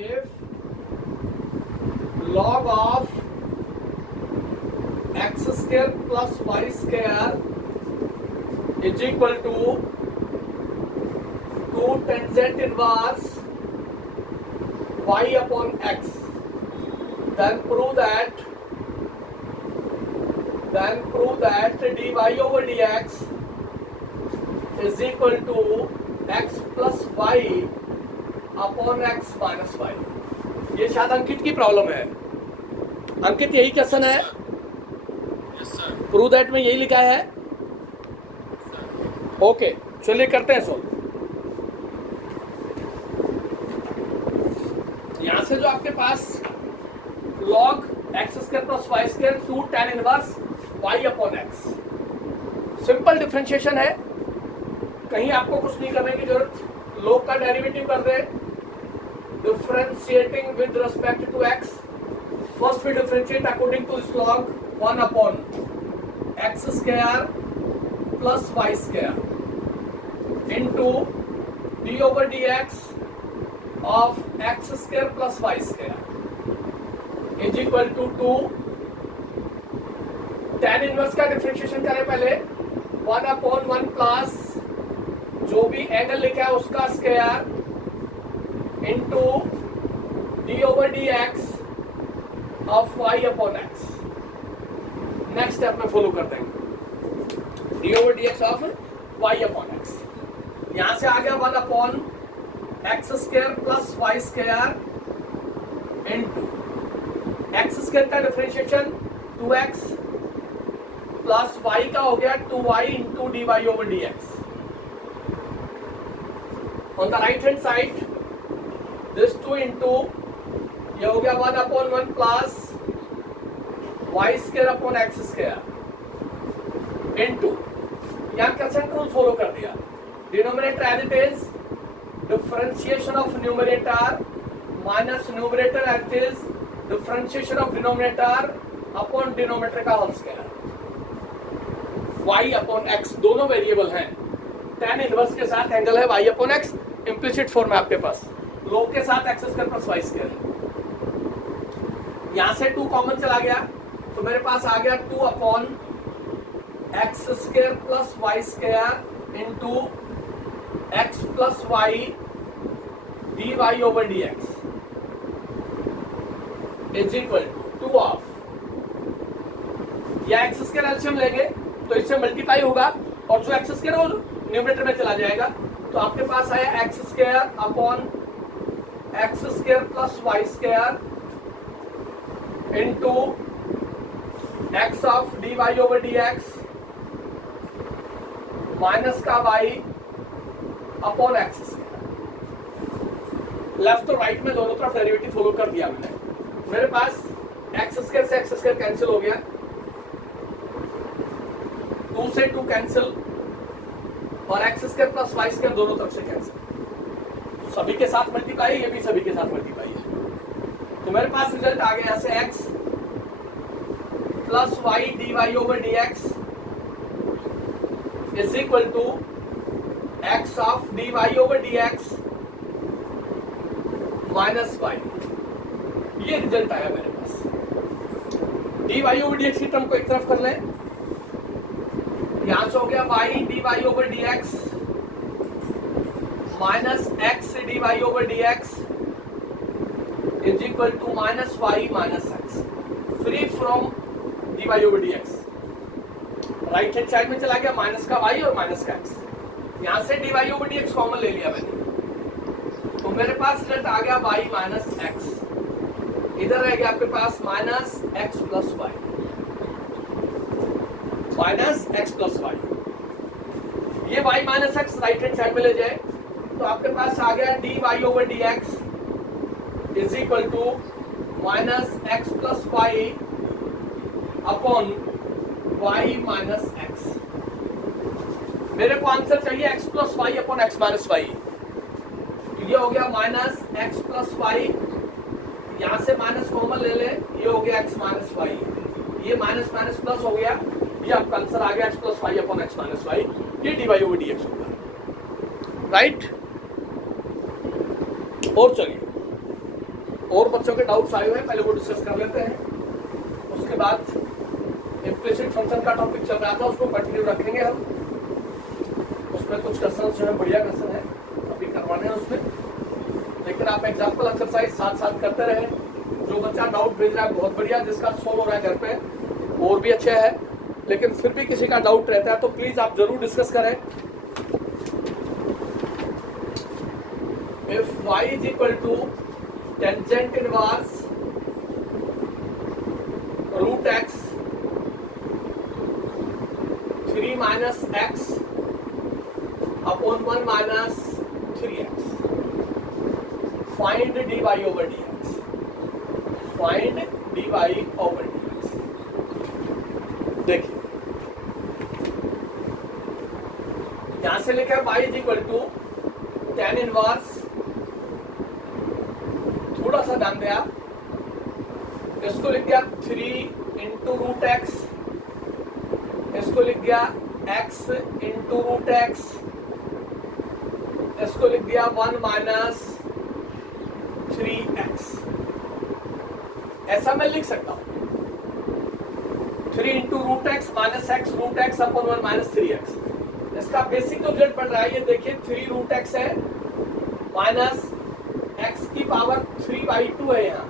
if log of x square plus y square is equal to 2 tangent inverse y upon x, then prove that dy over dx is equal to x plus y upon x minus y. ये शायद अंकित की problem है। अंकित यही question है? Prove that में यही लिखा है। ओके, चलिए करते हैं सोल्व। यहां से जो आपके पास log x square plus y square 2 tan inverse y upon x, simple differentiation है, कहीं आपको कुछ नहीं करने की जरूरत। log का डेरिवेटिव कर दे, differentiating with respect to x. First we differentiate according to this log 1 upon x square plus y square into d over dx of x square plus y square is equal to 2 tan inverse का differentiation करें पहले 1 upon 1 plus जो भी angle लिखा है उसका square into d over dx of y upon x। Next step में follow कर देंगे d over dx of y upon x। यहां से आ गया 1 upon x square plus y square into x square का डिफरेंशिएशन 2x प्लस y का हो गया 2y into dy over dx। on the right hand side this 2 into ये हो गया 1 upon 1 plus y square upon x square into यहाँ question rule follow कर दिया। Denominator as it is, differentiation of numerator minus numerator as it is, differentiation of denominator upon denominator का whole square. y upon x दोनों variable हैं। tan inverse के साथ angle है y upon x, implicit form है आपके पास। log के साथ x square plus y square, यहां से 2 कॉमन चला गया तो मेरे पास आ गया 2 upon x square plus y square into x plus y dy over dx is equal to 2 of, या x स्क्वायर एलसीएम लेंगे तो इससे मल्टीप्लाई होगा और जो x स्क्वायर वो न्यूमरेटर में चला जाएगा, तो आपके पास आया x square upon x square plus y square into x of dy over dx minus का y upon x square. Left और राइट में दोनों तरफ डेरिवेटिव फॉलो कर दिया मैंने। मेरे पास x स्क्वायर से x स्क्वायर कैंसिल हो गया, 2 से 2 कैंसिल और x square plus y square दोनों तरफ से कैंसिल, सभी के साथ मल्टीप्लाई, ये भी सभी के साथ मल्टीप्लाई है। तो मेरे पास रिजल्ट आ गया यहाँ से x plus y dy over dx is equal to x of dy over dx minus y। ये रिजल्ट आया मेरे पास। dy ओवर dx की टर्म को एक तरफ कर लें, यहां से हो गया y dy over dx minus x dy over dx is equal to minus y minus x, free from dy over dx। Right hand side में चला गया माइनस का y और माइनस का x, यहां से dy ओवर dx कॉमन ले लिया मैंने, तो मेरे पास रिजल्ट आ गया y माइनस x, इधर रह गया आपके पास minus x plus y, minus x plus y। ये y minus x right hand side में ले जाए तो आपके पास आ गया dy over dx is equal to minus x plus y upon y minus x। मेरे को आंसर चाहिए x plus y upon x minus y, तो ये हो गया माइनस x प्लस y, यहां से माइनस कॉमन ले ले, ये हो गया x माइनस y, ये माइनस माइनस प्लस हो गया, ये आपका आंसर आ गया x plus y upon x minus y, ये dy ओवर dx होगा। राइट, और चलिए और बच्चों के डाउट्स आए हुए हैं, पहले वो डिस्कस कर लेते हैं, उसके बाद इम्प्लिसिट फंक्शन का टॉपिक चल रहा था उसको कंटिन्यू रखेंगे हम। उसमें कुछ क्वेश्चन जो है बढ़िया क्वेश्चन है, अभी करवाने हैं उसमें, लेकिन आप एग्जाम्पल एक्सरसाइज साथ साथ करते रहे। जो बच्चा डाउट भेज रहा है बहुत बढ़िया, जिसका सोल्व हो रहा है घर पे और भी अच्छा है, लेकिन फिर भी किसी का डाउट रहता है तो प्लीज आप जरूर डिस्कस करें। If y is equal to tangent inverse root x 3 minus x upon 1 minus 3x, find dy over dx, find dy over dx। देखिए यहां से लिखा है y is equal to tan inverse, थोड़ा सा ध्यान दिया, इसको लिख दिया 3 इंटू रूट एक्स, इसको लिख दिया x इंटू रूट एक्स, इसको लिख दिया 1 माइनस 3x। ऐसा मैं लिख सकता हूं 3 into root x minus x root x upon 1 minus 3x। इसका बेसिक जो रिजल्ट बन रहा है ये देखिए 3 रूट एक्स है माइनस x की पावर 3/2 है, यहाँ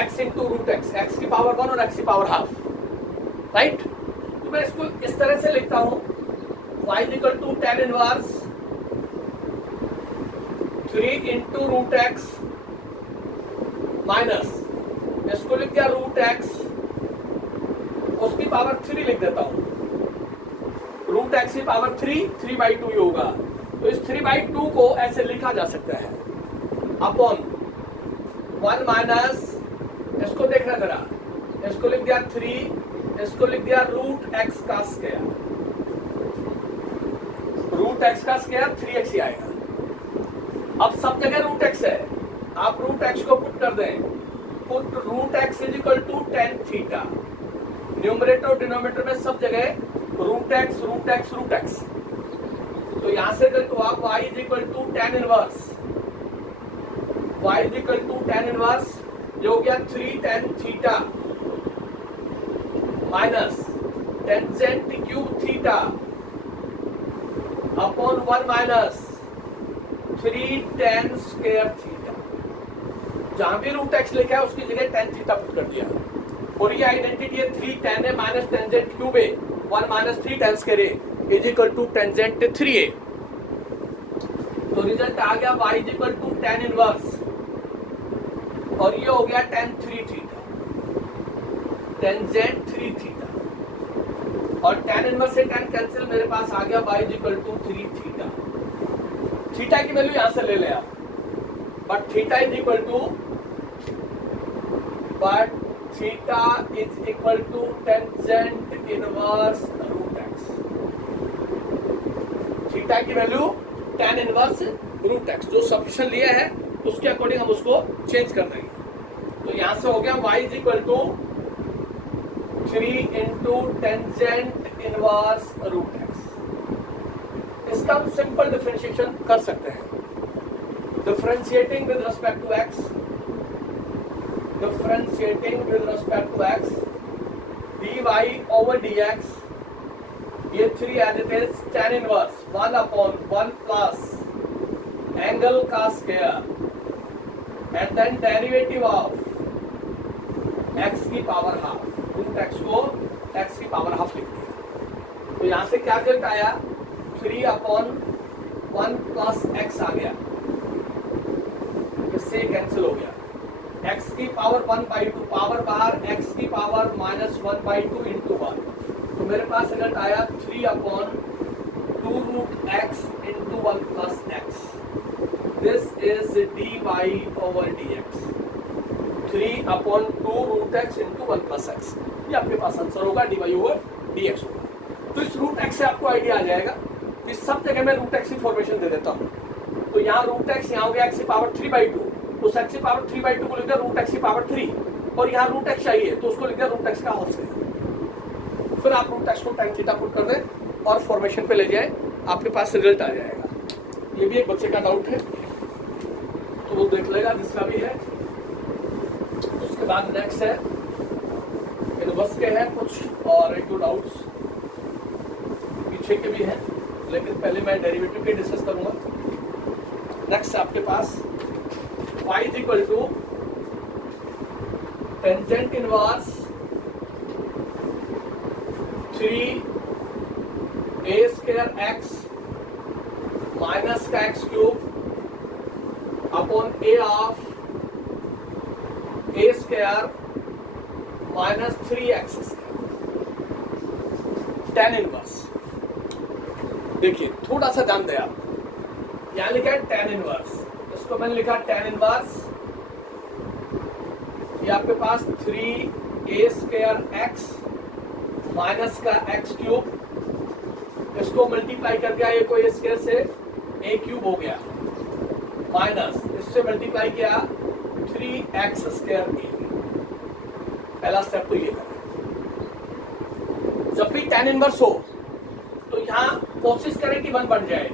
x into root x, x की पावर 1 और x की पावर हाफ, राइट। तो मैं इसको इस तरह से लिखता हूं y equal to tan inverse 3 into root x minus, इसको लिख दिया रूट एक्स, उसकी पावर 3 लिख देता हूं, रूट एक्स की पावर 3/2 ही होगा। तो इस 3/2 को ऐसे लिखा जा सकता है अपॉन 1 माइनस, इसको देखना जरा, इसको लिख दिया 3, इसको लिख दिया रूट एक्स का स्क्वायर, रूट एक्स का स्क्वायर 3x ही आएगा। अब सब जगह रूट एक्स है, आप रूट एक्स को पुट कर दें, put root x is equal to tan theta, numerator और डिनोमिनेटर में सब जगह root x root x root x. तो यहां से तो आप y is equal to tan inverse, y is equal to tan inverse, ये हो गया 3 tan theta minus tangent cube theta upon 1 minus 3 tan square theta. जहां भी रूट एक्स लिखा है उसकी जगह tan थीटा पुट कर दिया, और ये आइडेंटिटी है 3 tan है माइनस टेंजेंट क्यूब है 1 minus 3 tan square is equal to tangent 3a। तो रिजल्ट आ गया y is equal to tan inverse, और ये हो गया tan 3 थीटा, टेंजेंट 3 थीटा, और tan इनवर्स से tan कैंसिल, मेरे पास आ गया y is equal to 3 theta. Theta की वैल्यू यहां से ले ले आप, but theta is equal to, but theta is equal to tangent inverse root x. Theta की value tan inverse root x, जो सब्स्टिट्यूशन लिया है उसके अकॉर्डिंग हम उसको चेंज कर देंगे। तो यहां से हो गया y is equal to 3 into tangent inverse root x. इसका हम सिंपल डिफरेंशिएशन कर सकते हैं, differentiating with respect to x, differentiating with respect to x, dy over dx, ये 3 as it is tan inverse 1 upon 1 plus angle का square and then derivative of x की power half, root x को x की power half लिख दिया। तो यहां से क्या रिजल्ट आया 3 अपॉन 1 प्लस x आ गया, इससे कैंसिल हो गया, x की पावर 1/2, पावर बाहर x की पावर माइनस 1/2 इंटू 1। तो मेरे पास रिजल्ट आया 3 upon 2 root x into 1 plus x। This is dy over dx, 3 upon 2 root x into 1 plus x। ये आपके पास आंसर होगा, dy ओवर dx होगा। तो इस रूट x से आपको आइडिया आ जाएगा, इस सब जगह मैं रूट x की फॉर्मेशन दे देता हूँ। तो यहाँ रूट x, यहाँ हो गया x की पावर 3/2, उस x की पावर 3/2 को लिख दिया रूट x की पावर 3, और यहाँ रूट x चाहिए तो उसको लिख दिया रूट x का होल स्क्वायर। फिर आप रूट x को tan थीटा पुट कर दें और फॉर्मेशन पे ले जाए, आपके पास रिजल्ट आ जाएगा। ये भी एक बच्चे का डाउट है तो वो देख लेगा, जिसका भी है उसके बाद नेक्स्ट है इनवर्स के हैं कुछ और एक दो डाउट्स पीछे के भी हैं, लेकिन पहले मैं डेरिवेटिव के डिस्कस करूंगा। नेक्स्ट आपके पास y is equal to tangent inverse 3a square x minus का x cube upon a of a square minus 3x tan inverse. देखिए थोड़ा सा ध्यान दें आप, यहां लिखा है टेन इनवर्स, इसको मैंने लिखा टेन इनवर्स, ये आपके पास 3a स्क्वायर x माइनस का x क्यूब, इसको मल्टीप्लाई कर दिया, ये कोई स्क्वायर से a क्यूब हो गया, माइनस इससे मल्टीप्लाई किया 3x स्क्वायर a। पहला स्टेप तो ये है। जब भी टेन इनवर्स हो तो यहां कोशिश करें कि 1 बन जाए,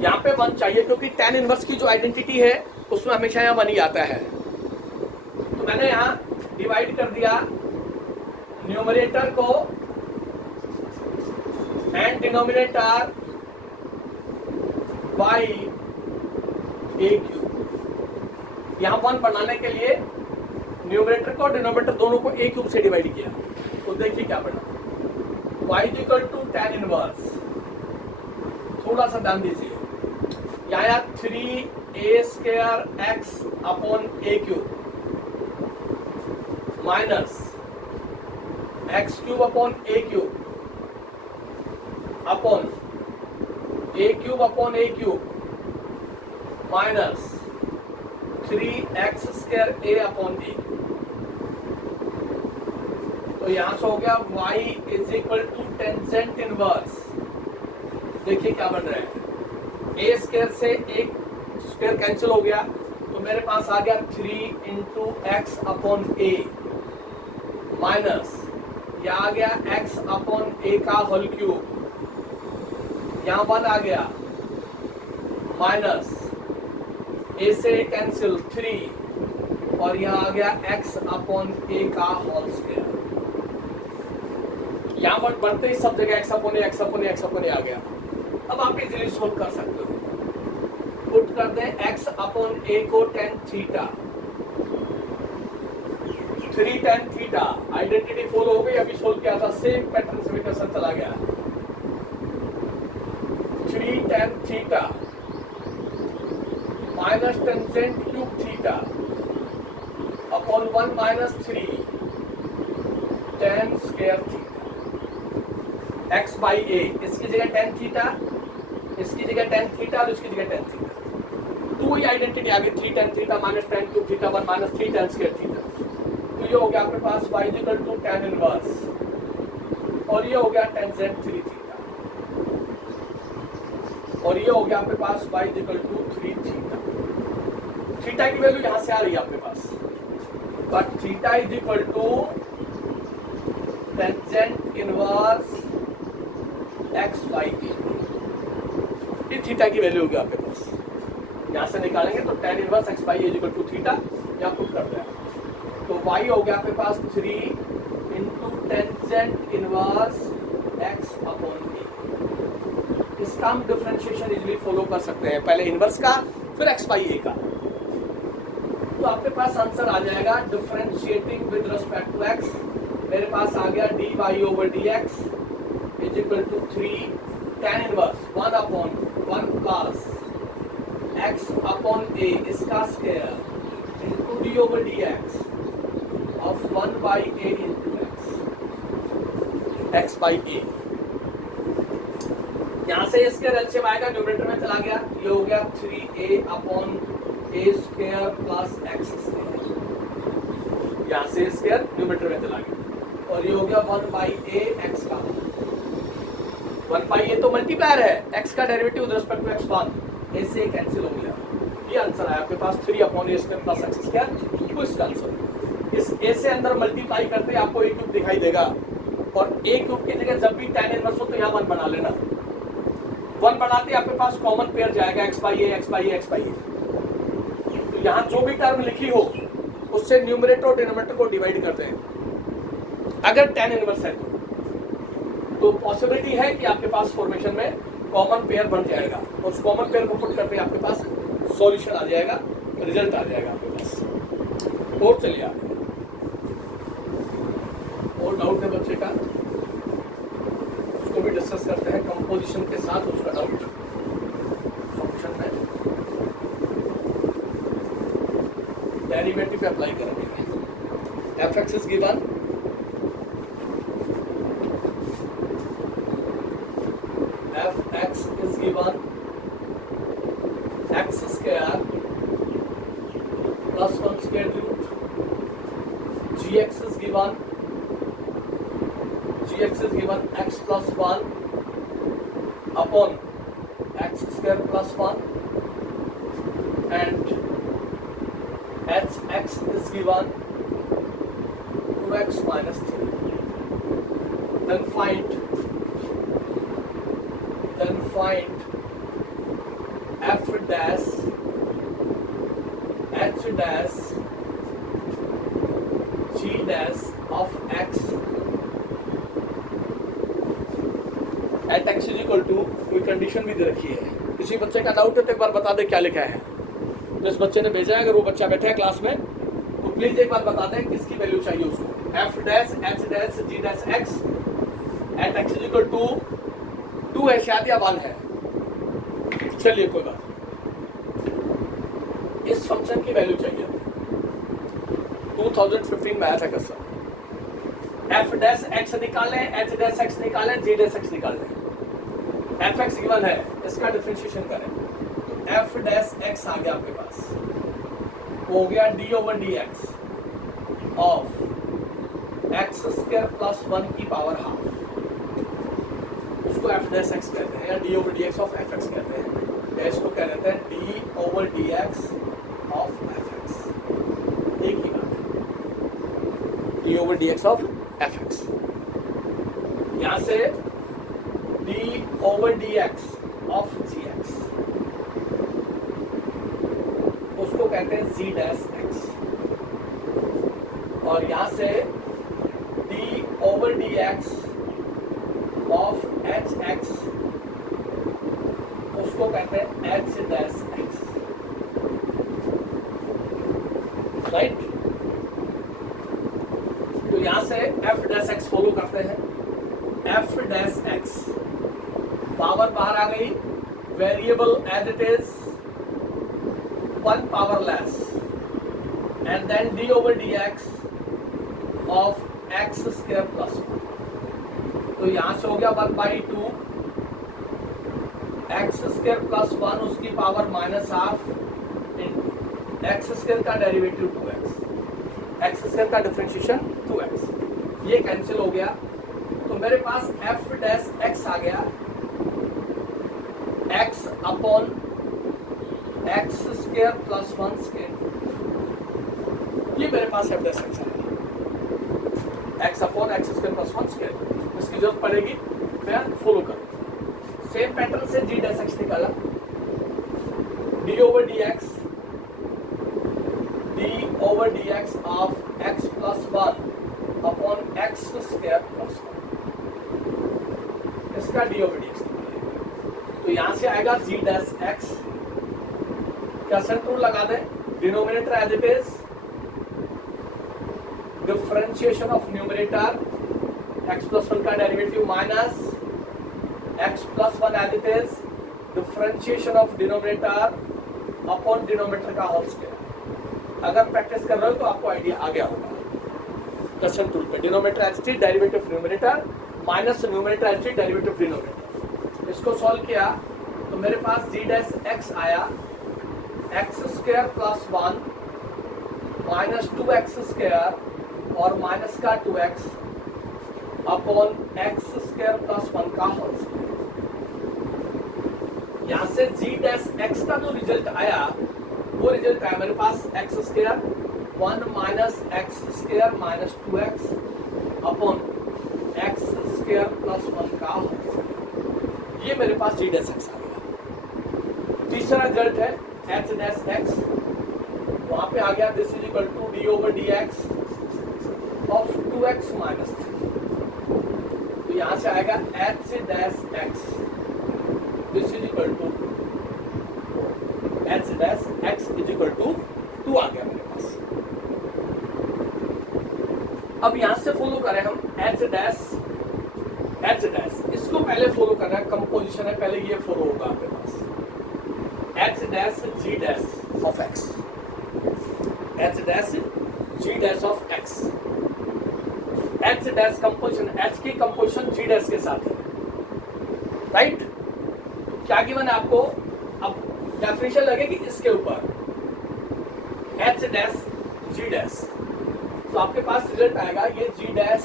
यहां पे 1 चाहिए, क्योंकि टेन इनवर्स की जो आइडेंटिटी है उसमें हमेशा यहां 1 ही आता है। तो मैंने यहां डिवाइड कर दिया न्यूमरेटर को and denominator by a cube. यहां 1 बनाने के लिए न्यूमरेटर को डिनोमिनेटर दोनों को a क्यूब से डिवाइड किया, तो देखिए क्या बना, y is equal to tan inverse. थोड़ा सा ध्यान दीजिए, यहाँ 3a square x upon a cube minus x cube upon a cube upon a cube upon a cube minus 3x square a upon a। तो यहां से हो गया y is equal to tangent inverse. देखिए क्या बन रहा है, a स्क्वायर से एक स्क्वायर कैंसिल हो गया, तो मेरे पास आ गया 3 into x upon a minus यह आ गया x अपॉन a का होल क्यूब, यहां 1 आ गया, माइनस a से कैंसिल 3 और यहां आ गया x अपॉन a का होल स्क्वायर। यहां पर बढ़ते ही सब जगह x अपॉन a आ गया। अब आप इजीली सोल्व कर सकते हो, पुट कर दें x अपॉन a को tan theta, 3 tan theta, identity follow हो गई, अभी सोल्व किया था सेम पैटर्न से विकर्षण चला गया, 3 tan theta minus tangent cube theta upon 1 minus 3 tan square theta x by a, इसकी जगह tan थीटा, इसकी जगह tan थीटा और इसकी जगह tan थीटा, तो वही आइडेंटिटी आ गई 3 tan theta minus tan cube theta 1 minus 3 tan square theta. तो ये हो गया आपके पास y equal to tan inverse और ये हो गया टेंजेंट 3 थीटा और ये हो गया आपके पास y equal to 3 theta. Theta की वैल्यू यहां से आ रही है आपके पास, but theta is equal to tangent inverse x by a, ये थीटा की वैल्यू होगी आपके पास। यहां से निकालेंगे तो tan inverse x by a equal to theta, यहां पुट कर दें तो y हो गया आपके पास 3 into tangent inverse x upon a। इसका हम डिफरेंशिएशन इजीली फॉलो कर सकते हैं, पहले इनवर्स का फिर x बाई a का, तो आपके पास आंसर आ जाएगा differentiating with respect to x। मेरे पास आ गया dy over dx is equal to 3 tan inverse 1 upon 1 plus x upon a इसका square into d over dx of 1 by a into x by a। यहां से इसके एलसीएम आएगा, numerator में चला गया, ये हो गया 3a upon a square plus x square, यहां से स्क्वायर न्यूमरेटर में चला गया और ये हो गया 1 by a x का 1 by a तो मल्टीप्लायर है, x का derivative with respect to x1, a से कैंसिल हो गया, ये आंसर आया आपके पास 3 upon a square plus x square. तो इसका आंसर इस a से अंदर मल्टीप्लाई करते आपको a क्यूब दिखाई देगा और a क्यूब की जगह जब भी tan इनवर्स हो तो यहाँ 1 बना लेना, 1 बनाते आपके पास कॉमन पेयर जाएगा x by a, x by a, x by a। तो यहाँ जो भी टर्म लिखी हो उससे न्यूमरेटर और डिनोमिनेटर को डिवाइड कर दें। अगर tan इनवर्स है तो पॉसिबिलिटी है कि आपके पास फॉर्मेशन में कॉमन पेयर बन जाएगा। उस कॉमन पेयर को पुट करके आपके पास सॉल्यूशन आ जाएगा, रिजल्ट आ जाएगा आपके पास। और चलिए आगे, और डाउट है बच्चे का, उसको भी डिस्कस करते हैं कंपोजिशन के साथ। उसका डाउट फंक्शन में डेरिवेटिव पे अप्लाई करेंगे। F x is given, f x is given x square plus 1 square root, g x is given x plus 1 upon x square plus 1 and hx is given 2x minus 3. Then find f dash h dash g dash of x at x is equal to, कोई condition भी दे रखी है। किसी बच्चे का doubt है तो एक बार बता दे क्या लिखा है। जिस बच्चे ने भेजा है, अगर वो बच्चा बैठा है क्लास में तो प्लीज एक बार बता दें किसकी वैल्यू चाहिए उसको। F dash h dash g dash x at x is equal to 2 है शायद या 1 है, चलिए कोई बात। इस फंक्शन की वैल्यू चाहिए 2015 में आया था कसम। एफ डैश एक्स निकालें, एच डैश एक्स निकालें, जी डैश एक्स निकालें। एफ एक्स गिवन है, इसका डिफरेंशिएशन करें तो एफ डैश एक्स आ गया आपके पास, हो गया d over d x of x square plus 1 की पावर हाफ। उसको एफ डैश एक्स कहते हैं या d over d x of f x कहते हैं, या इसको कह देते हैं d over d x of f x. एक ही बात, d over d x of f x. यहां से d over d x of g x, उसको कहते हैं जी डैश एक्स। और यहां से d over d x of H x, उसको कहते हैं एच डैश एक्स, राइट। तो यहां से एफ डैश एक्स फॉलो करते हैं। एफ डैश एक्स पावर बाहर आ गई, variable as it is 1 power less and then d over d x of x square plus 1। तो यहां से हो गया 1/2 एक्स स्क्वायर प्लस 1 उसकी power minus half x square का डेरिवेटिव 2x, एक्स स्क्वायर का डिफरेंशिएशन 2x। ये कैंसिल हो गया तो मेरे पास एफ डैश एक्स आ गया x upon x square plus 1 square. ये मेरे पास एफ डैश एक्स आ गया, x upon x square plus 1 square. इसकी जरूरत पड़ेगी, मैं फॉलो करूँ। सेम पैटर्न से जी डैश एक्स निकाला, D over d x of x plus 1 upon x square plus 1, इसका डी ओवर डी एक्स। तो यहां से आएगा जी डैश एक्स का रूल लगा दें, denominator as it is, differentiation of numerator x plus 1 का derivative minus x plus 1 as it is, differentiation of denominator upon denominator का होल स्क्वायर। अगर प्रैक्टिस कर रहे हो तो आपको आइडिया आ गया होगा। क्वेश्चन टूल पे denominator h t derivative numerator minus numerator h t derivative denominator. इसको सॉल्व किया तो मेरे पास जी डैश एक्स आया x square plus 1 minus 2x square और माइनस का 2x upon x square plus 1 का होल स्क्वायर। यहां से जी डैश एक्स का जो रिजल्ट आया वो रिजल्ट आया मेरे पास x square 1 minus x square minus 2x upon x square plus 1 का होल स्क्वायर। ये मेरे पास जी डैश एक्स आ गया। तीसरा रिजल्ट है एच डैश एक्स, वहां पे में आ गया this is equal to d over d x of 2x minus 3। तो यहां से आएगा h dash x this is equal to h dash x is equal to 2 आ गया मेरे पास। अब यहां से फॉलो करें हम एच डैश इसको पहले फॉलो करना है, कंपोजिशन है, पहले ये फॉलो होगा आपके पास h dash g dash of x, h dash g dash of x, h dash composition, h की कंपोजिशन जी डैश के साथ है, राइट। क्या गिवन है आपको, अब डेफिनेशन लगेगी इसके ऊपर एच डैश जी डैश, तो आपके पास रिजल्ट आएगा ये जी डैश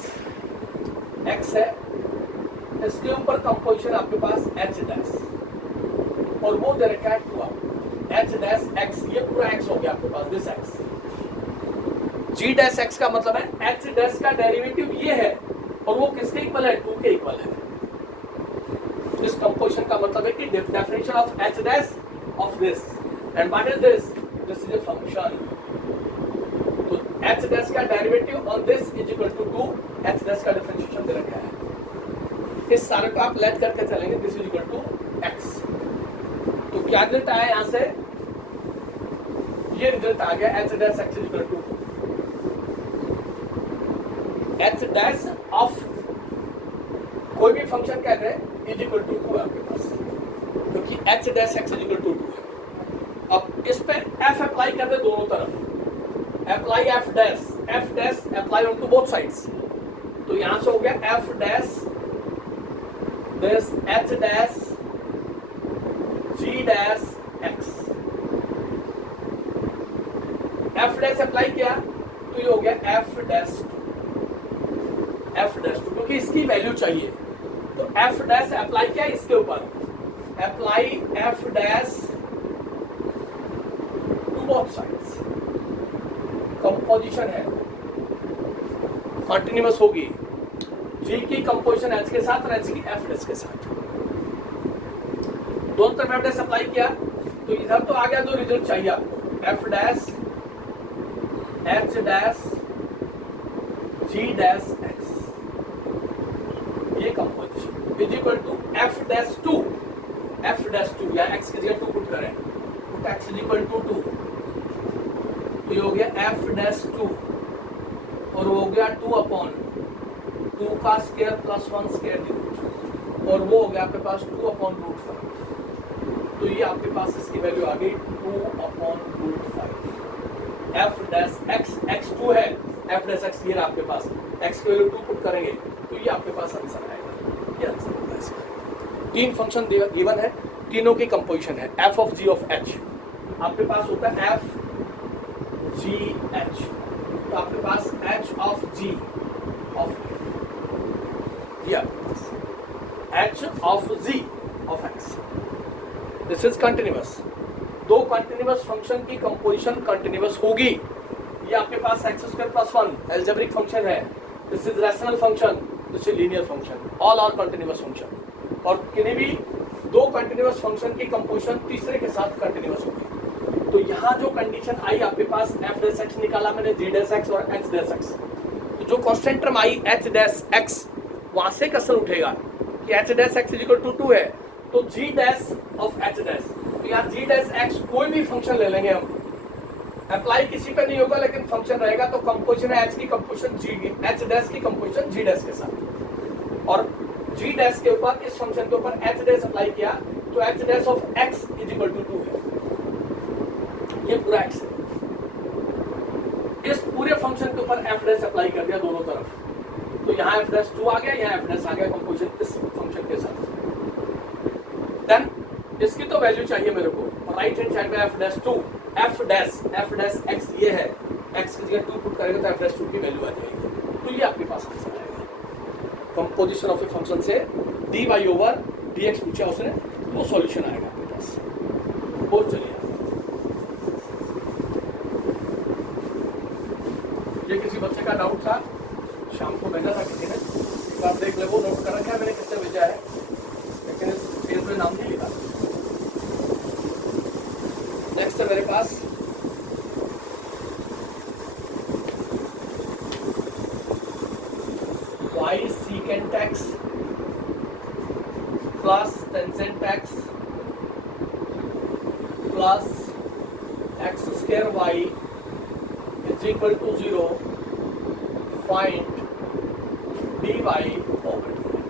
एक्स है, इसके ऊपर कंपोजिशन आपके पास एच डैश और वो दे रखा है 2 एच डैश एक्स, ये पूरा एक्स हो गया आपके पास this x. G dash x का मतलब है एच डैश का डेरिवेटिव ये है और वो किसके इक्वल है, 2 के इक्वल है। इस कंपोजिशन का मतलब है कि definition of h dash of this and what is this is a function. तो एच डैश का derivative on this is equal to 2 h dash का डिफरेंशिएशन दे रखा है। इस सारे को आप लेट करके चलेंगे this is equal to x. तो क्या रिजल्ट आया यहां से, ये रिजल्ट आ गया h dash x is equal to h dash of कोई भी फंक्शन कहते हैं इज इक्वल टू 2 आपके पास, क्योंकि h dash x is equal to 2 है। अब इस पे एफ अप्लाई कर दे दोनों तरफ, apply F dash apply on to both sides. तो यहां से हो गया f dash this h dash g dash x, f dash apply किया तो ये हो गया एफ डैश 2, क्योंकि इसकी वैल्यू चाहिए। तो एफ डैश अप्लाई किया इसके ऊपर, apply F dash to both sides, composition है कंटिन्यूअस होगी, जी की कंपोजिशन एच के साथ और एच की एफ डैश के साथ, दोनों तरफ एफ डैश अप्लाई किया तो इधर तो आ गया जो रिजल्ट चाहिए आपको, f dash h dash g dash x, ये composition is equal to f dash 2 या एक्स की जगह 2 पुट करें, put x is equal to 2, तो ये हो गया एफ डैश 2 और वो हो गया 2 अपॉन 2 का स्क्वायर प्लस 1 स्क्वायर और वो हो गया आपके पास 2 अपॉन रूट 5। तो ये आपके पास इसकी वैल्यू आ गई 2 upon root 5। F dash x x 2 है, एफ डैश एक्स ये आपके पास, एक्स की वैल्यू 2 पुट करेंगे तो ये आपके पास आंसर आएगा, ये आंसर होगा इसका। 3 फंक्शन गिवन है, तीनों की कंपोजिशन है f of g of h, आपके पास होता है एफ जी एच, तो आपके पास h of g of h of g of x, this is continuous. दो कंटिन्यूअस फंक्शन की कंपोजिशन कंटिन्यूअस होगी, ये आपके पास x square plus 1 algebraic function है, this is rational function, this is linear function, all are continuous function. और किन्हीं भी दो कंटिन्यूअस फंक्शन की कंपोजिशन तीसरे के साथ कंटिन्यूअस होगी। तो यहाँ जो कंडीशन आई आपके पास एफ डैश एक्स निकाला मैंने, जी डैश एक्स और एच डैश एक्स, तो जो कांस्टेंट टर्म आई एच डैश एक्स, वहां से क्वेश्चन उठेगा कि h dash x equal to 2 है, तो g dash of h dash, तो यहाँ जी डैश एक्स कोई भी फंक्शन ले लेंगे हम, अप्लाई किसी पे नहीं होगा लेकिन फंक्शन रहेगा, तो कंपोजिशन है एच की कंपोजिशन जी, एच डैश की कंपोजिशन जी डैश के साथ, और जी डैश के ऊपर इस फंक्शन के ऊपर एच डैश अप्लाई किया तो h dash of x is equal to 2 है, ये पूरा एक्स है। इस पूरे फंक्शन के ऊपर एफ डैश अप्लाई कर दिया दोनों तरफ, तो यहाँ एफ डैश 2 आ गया, यहाँ एफ डैश आ गया कंपोजिशन इस फंक्शन के साथ। देन इसकी तो वैल्यू चाहिए मेरे को, राइट हैंड साइड में F dash 2, F dash x ये है, एक्स की जगह 2 पुट करेगा तो एफ डैश 2 की वैल्यू आ जाएगी, तो ये आपके पास आंसर आएगा। कंपोजिशन ऑफ ए फंक्शन से d y over d x पूछा उसने, वो सॉल्यूशन आएगा आपके पास। बहुत चलिए, ये किसी बच्चे का डाउट था, शाम को भेजा था किसी ने, एक बार देख ले, वो नोट कर रखा है मैंने किससे भेजा है, लेकिन इस पेज में नाम नहीं लिखा। नेक्स्ट है मेरे पास y secant x plus tangent x plus x square y is equal to 0, find dy over dx,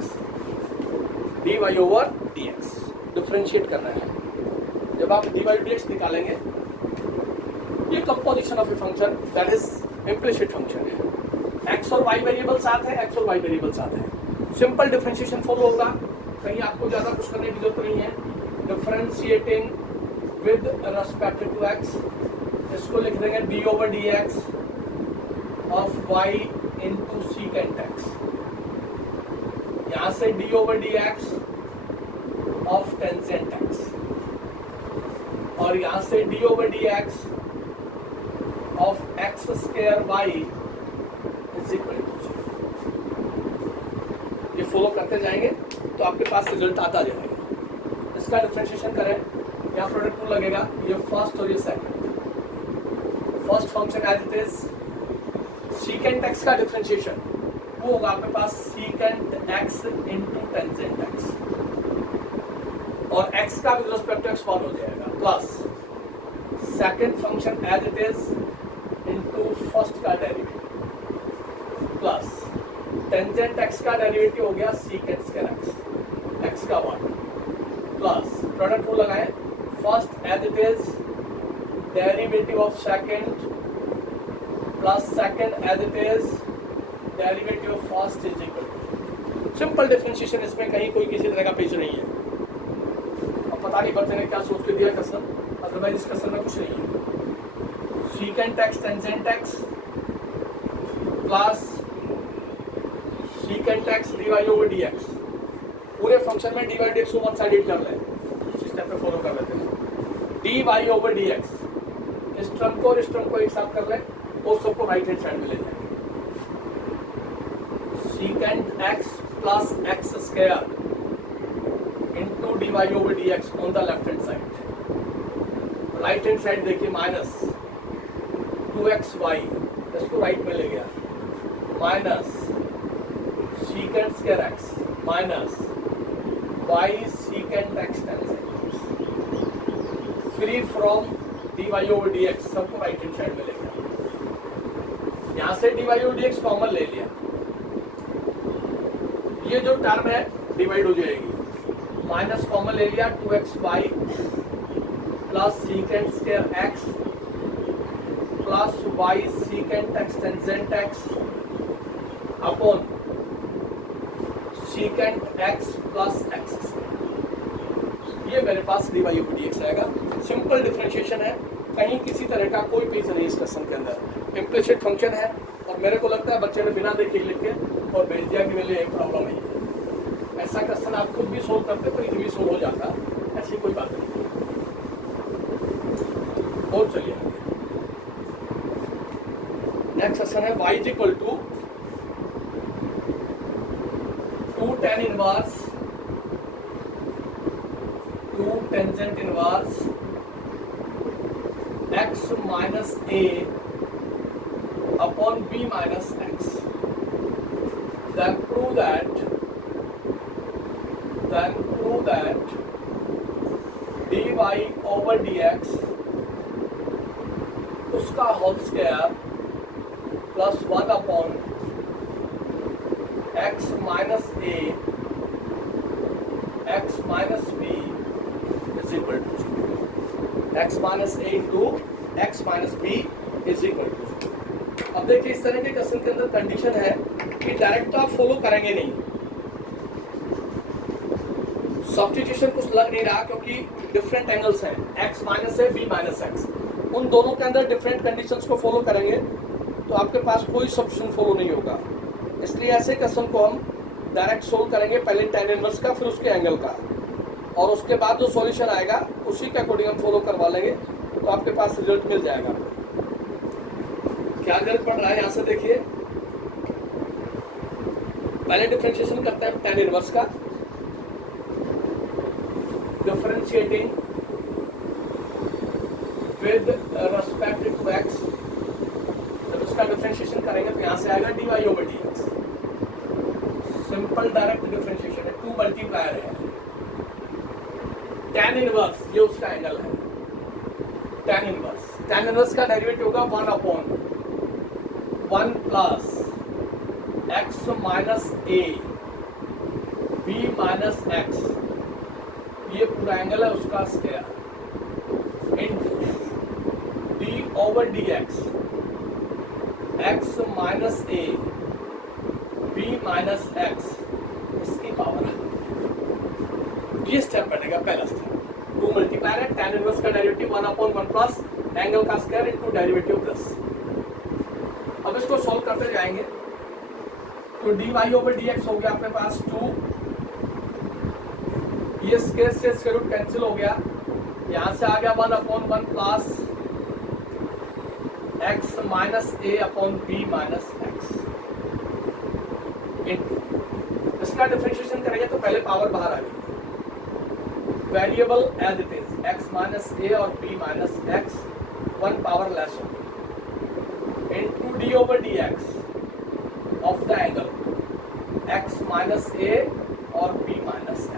dy over dx differentiate करना है। जब आप dy dx निकालेंगे, ये composition of a function that is implicit function है। x और y variable साथ है, x और y वेरिएबल साथ है, सिंपल डिफरेंशिएशन फॉलो होगा, कहीं आपको ज़्यादा कुछ करने की जरूरत नहीं है। Differentiating with respect to x, इसको लिख देंगे d over d x of y into secant x, यहाँ से d over d x of tangent x, और यहाँ से d over d x of x square y is equal to 0। ये follow करते जाएंगे तो आपके पास रिजल्ट आता जाएगा। इसका डिफरेंशिएशन करें, यहाँ प्रोडक्ट रूल लगेगा, ये फर्स्ट और ये second. First function as it is secant x का डिफरेंशिएशन वो होगा आपके पास secant x into tangent x, और x का विद रिस्पेक्ट टू x 1 हो जाएगा, plus second function as it is into first का डेरिवेटिव, प्लस टेंजेंट x का डेरिवेटिव हो गया सीकेंट स्क्वायर x का 1, प्लस प्रोडक्ट रूल लगाएं, first as it is derivative of second plus second as it is derivative of first is equal to. Simple differentiation, इसमें कहीं कोई किसी तरह का पेच नहीं है। अब पता नहीं बच्चे ने क्या सोच के दिया क्वेश्चन, अदरवाइज इस क्वेश्चन में कुछ नहीं है। Secant x tangent x plus secant x d y over d x, पूरे फंक्शन में डी वाई डी एक्स को वन साइडेड कर लें, इस स्टेप पे फॉलो कर लेते हैं। D y over d x, इस टर्म को और इस टर्म को एक साथ कर लें और सबको राइट हैंड साइड में ले जाएंगे। Secant x plus x square into d y over d x on the left hand side, right hand side देखिए माइनस 2xy, इसको राइट में ले गया, minus secant square x minus y secant x tangent, free from d y over d x, सबको right hand side में ले गया, यहाँ से d y over d x common ले लिया, ये जो टर्म है डिवाइड हो जाएगी, माइनस कॉमन ले लिया 2xy plus secant square x plus y secant x tangent x upon secant x plus x, ये मेरे पास d y over d x आएगा। सिंपल डिफरेंशिएशन है, कहीं किसी तरह का कोई पेच नहीं इस क्वेश्चन के अंदर, इम्प्लिसिट फंक्शन है, और मेरे को लगता है बच्चे ने बिना देखे लिख के और भेज दिया कि मेरे लिए प्रॉब्लम नहीं है। ऐसा क्वेश्चन आप खुद भी सोल्व करते तो इजीली सोल्व हो जाता, ऐसी कोई बात नहीं। और चलिए नेक्स्ट क्वेश्चन है y is equal to 2 tan inverse 2 tangent inverse x minus a upon b minus x, then prove that dy over dx उसका whole square plus 1 upon x minus a x minus b is equal to x minus a into x minus b is equal to. अब देखिए इस तरह के question के अंदर condition है कि डायरेक्ट तो आप फॉलो करेंगे नहीं, सब्स्टिट्यूशन कुछ लग नहीं रहा क्योंकि डिफरेंट एंगल्स हैं, x माइनस है b माइनस एक्स, उन दोनों के अंदर डिफरेंट कंडीशंस को फॉलो करेंगे तो आपके पास कोई सब्स्टिट्यूशन फॉलो नहीं होगा। इसलिए ऐसे क्वेश्चन को हम डायरेक्ट सोल्व करेंगे, पहले tan इनवर्स का फिर उसके एंगल का, और उसके बाद जो सॉल्यूशन आएगा उसी के अकॉर्डिंग हम फॉलो करवा लेंगे तो आपके पास रिजल्ट मिल जाएगा। क्या रिजल्ट पड़ रहा है यहाँ से देखिए, पहले डिफरेंशिएशन करते हैं tan इनवर्स का, differentiating with respect to x, जब इसका डिफरेंशिएशन करेंगे तो यहाँ से आएगा dy ओवर dx, मल्टीप्लायर है। tan इनवर्स ये उसका एंगल है। tan इनवर्स का डेरिवेटिव होगा 1/1 plus x minus a b minus x, ये पूरा एंगल है उसका square into d over dx x minus a b minus x इसकी पावर है। ये स्टेप बनेगा पहला स्टेप। 2 मल्टीप्लायर है, tan इनवर्स का डेरिवेटिव 1/1 प्लस एंगल का स्क्वायर इनटू डेरिवेटिव प्लस। अब इसको सॉल्व करते जाएंगे तो dy ओवर dx हो गया अपने पास 2, ये स्क्वायर से स्क्वायर रूट कैंसिल हो गया, यहां से आ गया 1/1 plus x minus a upon b minus x into, इसका डिफरेंशिएशन करेंगे तो पहले पावर बाहर आ गई, variable as it is x minus a और b minus x 1 power less हो गई into d over dx of the angle x minus a और b माइनस x।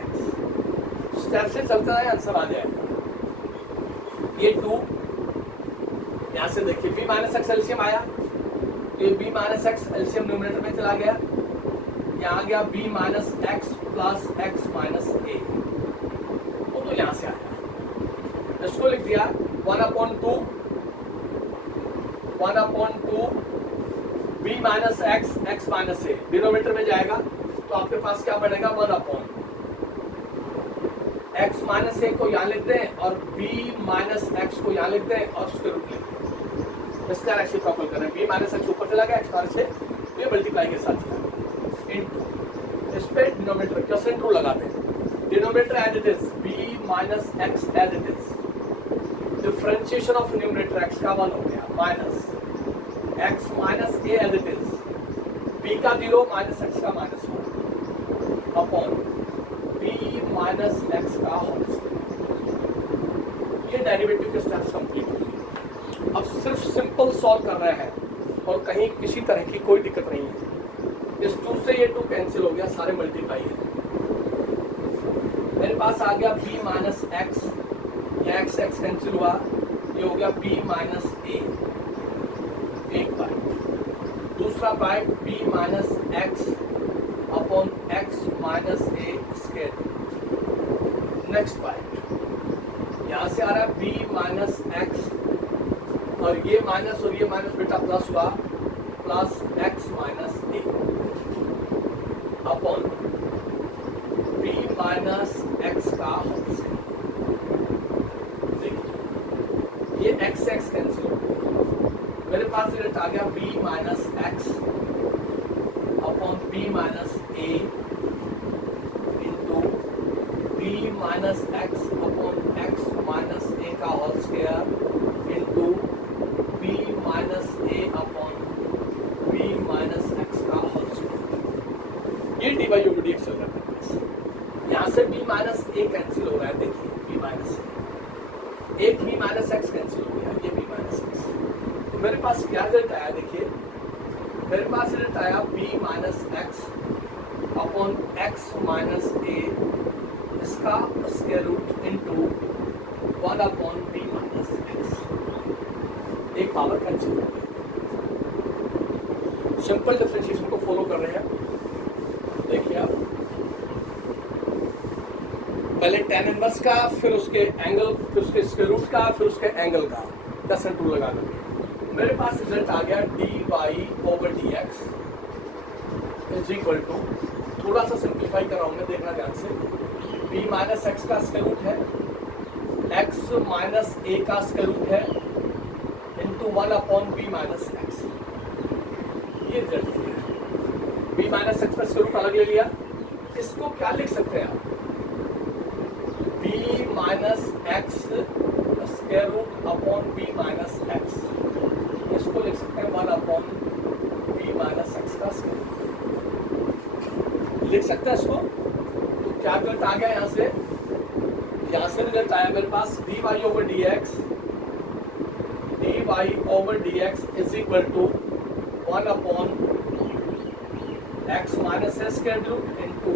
स्टेप से चलता है आंसर आ जाएगा। ये 2 यहां से देखिए b माइनस एक्स एलसीएम आया, ये b minus x LCM numerator में चला गया, यहाँ आ गया b minus x plus x minus a, तो यहां से आया। इसको लिख दिया 1/2 b minus x x minus a, denominator में जाएगा तो आपके पास क्या बनेगा 1/, x माइनस a को यहाँ लिख दें और b माइनस एक्स को यहाँ लिख दें और उसके रूट लिख दें। इसका रेसिप्रोकल करें, b माइनस एक्स ऊपर चला गया, x माइनस a तो ये मल्टीप्लाई के साथ चला इनटू, इस पे डिनोमिनेटर क्वोशिएंट रूल लगा दें, denominator as it is b minus x as it is, differentiation of numerator x का 1 हो गया minus x minus a as it is, b का 0 माइनस x का -1 अपॉन b माइनस एक्स का whole square. ये derivative के steps complete हो गए। अब सिर्फ सिंपल सॉल्व कर रहे हैं और कहीं किसी तरह की कोई दिक्कत नहीं है। इस 2 से ये 2 कैंसिल हो गया, सारे मल्टीप्लाई है। मेरे पास आ गया b माइनस एक्स, ये x x कैंसिल हुआ, ये हो गया b माइनस a, एक पार्ट। दूसरा part b minus x upon x minus a square. Next part यहाँ से आ रहा है b माइनस एक्स और ये माइनस बेटा प्लस हुआ, plus x minus a upon b minus x का होल स्क्वायर। देखिए ये x x कैंसिल हो गया, मेरे पास रिजल्ट आ गया b minus x upon b minus a into b minus x upon x minus a का whole square into b minus a upon b minus x का होल स्क्वायर। ये dy over dx चल रहा है। यहाँ से b माइनस a कैंसिल हो रहा है, देखिए b माइनस a, एक b माइनस x कैंसिल हो गया, ये b माइनस x। तो मेरे पास क्या रिजल्ट आया, देखिए मेरे पास रिजल्ट आया b minus x upon x minus a, इसका square root into 1 upon b minus x, एक पावर कैंसिल हो गई। सिंपल डिफरेंशिएशन को फॉलो कर रहे हैं। देखिए आप पहले tan इनवर्स का, फिर उसके एंगल, फिर उसके स्क्वायर रूट का, फिर उसके एंगल का 10 रूल लगा देंगे। मेरे पास रिजल्ट आ गया dy over dx is equal to, थोड़ा सा सिंप्लीफाई कर रहा हूँ मैं, देखना ध्यान से, b माइनस एक्स का स्क्वायर रूट है, x माइनस a का स्क्वायर रूट है into 1 upon b minus x. ये रिजल्ट है। b माइनस एक्स का स्क्वायर रूट अलग ले लिया, इसको क्या लिख सकते हैं आप, b minus x square root upon b minus x, इसको लिख सकते हैं 1 अपॉन b माइनस एक्स का स्क्वायर रूट, लिख सकते हैं इसको। तो क्या रिजल्ट आ गया, यहाँ से रिजल्ट आया मेरे पास dy over dx is equal to 1 upon x minus a square root into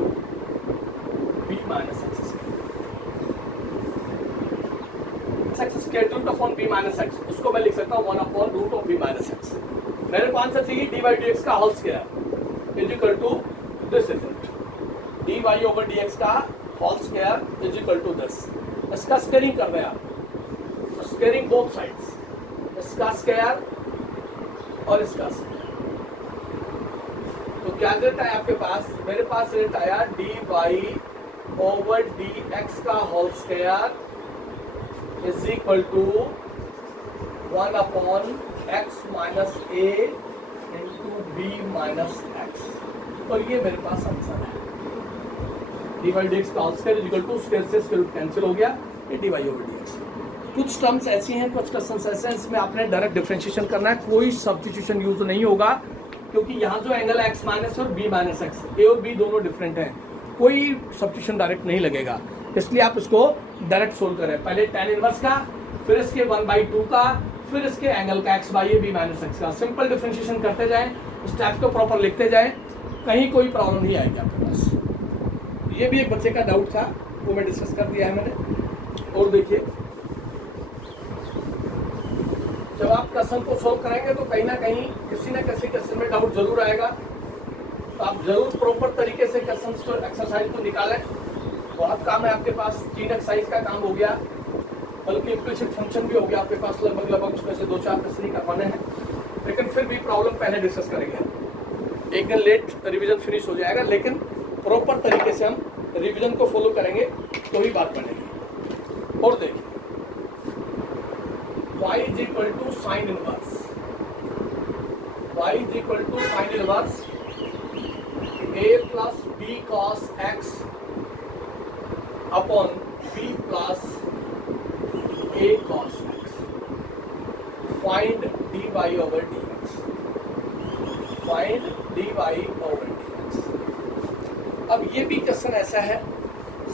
b minus x square root upon b minus x, उसको मैं लिख सकता हूँ 1 upon root of b minus x. मेरे को आंसर चाहिए डी बाई डी एक्स का whole square is equal to this is it, d y over d x का whole square is equal to this. इसका स्क्वायरिंग कर रहे हैं आप, स्क्वायरिंग बोथ साइड्स, इसका स्क्वायर और इसका स्क्वायर। तो क्या रिजल्ट आया आपके पास? मेरे पास रिजल्ट आया d y over d x का whole square is equal to 1 upon x minus a into b minus x. और ये मेरे पास आंसर है, डी वाई डी एक्स का whole square is equal to square से स्क्वायर रूट कैंसिल हो गया, ये d y over d x. कुछ टर्म्स ऐसी हैं, कुछ क्वेश्चंस ऐसे हैं, इसमें आपने डायरेक्ट डिफरेंशिएशन करना है, कोई सब्स्टिट्यूशन यूज नहीं होगा, क्योंकि यहाँ जो एंगल है एक्स माइनस और बी माइनस एक्स, ए और बी दोनों डिफरेंट हैं, कोई सब्स्टिट्यूशन डायरेक्ट नहीं लगेगा। इसलिए आप इसको डायरेक्ट सोल्व करें, पहले tan इनवर्स का, फिर इसके 1/2 का, फिर इसके एंगल का x by a b minus x का। सिंपल डिफरेंशिएशन करते जाएं, स्टेप्स को प्रॉपर लिखते जाएं, कहीं कोई प्रॉब्लम नहीं आएगी आपके पास। ये भी एक बच्चे का डाउट था, वो मैं डिस्कस कर दिया है मैंने। और देखिए, जब आप क्वेश्चन को सोल्व करेंगे तो कहीं ना कहीं किसी न किसी क्वेश्चन में डाउट जरूर आएगा, तो आप जरूर प्रॉपर तरीके से क्वेश्चन को, एक्सरसाइज को निकालें। बहुत काम है आपके पास, 3 एक्सरसाइज का काम हो गया, बल्कि इम्प्लिसिट फंक्शन भी हो गया आपके पास, लगभग उसमें से 2-4 क्वेश्चन ही करवाने हैं, लेकिन फिर भी प्रॉब्लम पहले डिस्कस करेंगे। एक दिन लेट रिवीजन फिनिश हो जाएगा, लेकिन प्रॉपर तरीके से हम रिवीजन को फॉलो करेंगे तो ही बात बनेगी। और देखिए, y is equal to sin inverse, y is equal to sin inverse a plus b cos x upon b plus a cos x. Find dy over dx. Find dy over dx. अब ये भी question ऐसा है,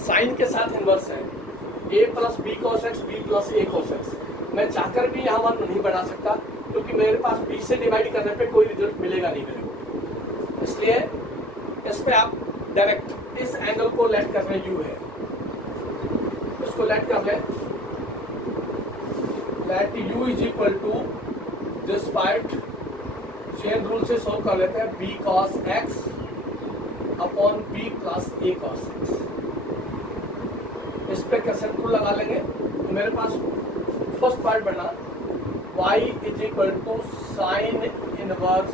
sign के साथ inverse है, a plus b cos x, b plus a cos x. मैं चाहकर भी यहाँ मान नहीं बढ़ा सकता, क्योंकि मेरे पास b से डिवाइड करने पे कोई रिजल्ट मिलेगा नहीं मेरे को। इसलिए इस पे आप डायरेक्ट इस एंगल को लेट कर लें, u है, इसको लेट कर लें, let u is equal to this part, chain rule से सॉल्व कर लेते हैं, b cos x upon b plus a cos x। इस पे कैसेट रूल लगा लेंगे, तो मेरे पास फर्स्ट पार्ट बना y is equal to sine inverse,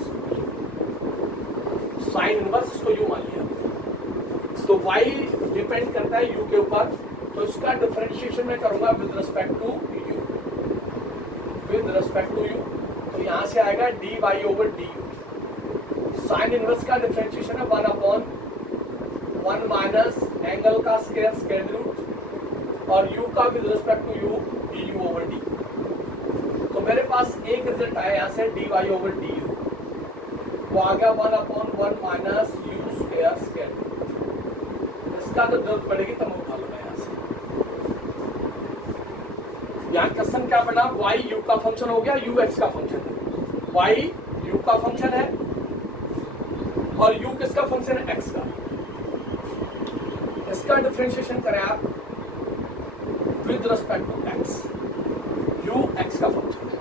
sine inverse इसको u मान लिया, तो y डिपेंड करता है u के ऊपर, तो इसका डिफरेंशिएशन मैं करूंगा with respect to u, with respect to u। तो यहां से आएगा dy over du। Sine inverse का डिफरेंशिएशन है 1 अपॉन 1 माइनस एंगल का स्क्वायर स्क्वायर रूट, और u का with respect to u du over d। तो मेरे पास एक रिजल्ट आया यहाँ से dy ओवर du, वो आ गया 1 upon 1 minus u square square root. इसका जब जरूरत पड़ेगी तब उठा लूंगा यहाँ से। यहाँ क्वेश्चन क्या बना, y u का फंक्शन हो गया, u x का फंक्शन है, y u का फंक्शन है और u किसका फंक्शन है, x का। इसका डिफरेंशिएशन करें आप with respect to x, u x का फंक्शन है,